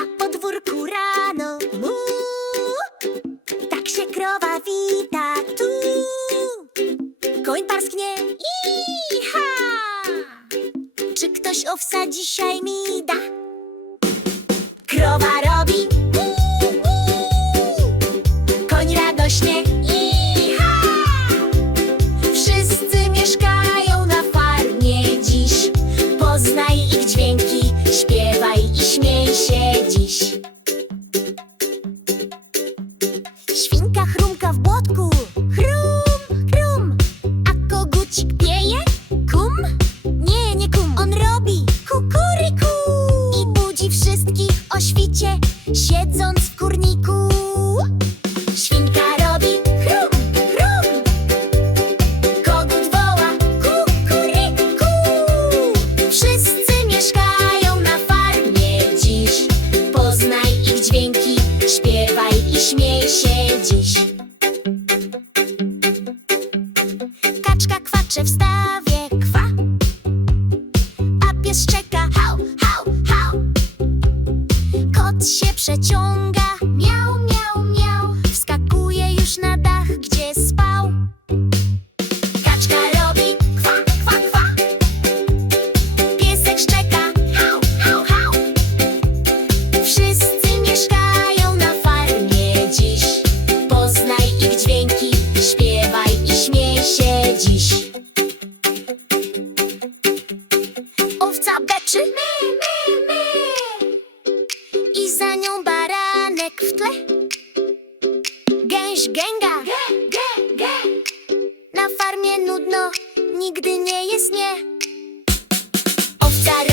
Na podwórku rano mu. Tak się krowa wita tu. Koń parsknie iha Czy ktoś owsa dzisiaj mi Wszystkich o świcie Siedząc w kurniku Świnka robi chrum, chrum Kogut woła kukuryku. Wszyscy mieszkają na farmie dziś. Poznaj ich dźwięki, śpiewaj i śmiej się dziś. Kaczka kwacze w stawie, kwa A pies czeka, Się przeciąga, miał, miał, miał Wskakuje już na dach, gdzie spał. Kaczka robi kwa, kwa, kwa. Piesek szczeka, hał, hał, hał. Wszyscy mieszkają na farmie dziś. Poznaj ich dźwięki, śpiewaj i śmiej się dziś. Owca beczy, my, my, nie jest nie. Owca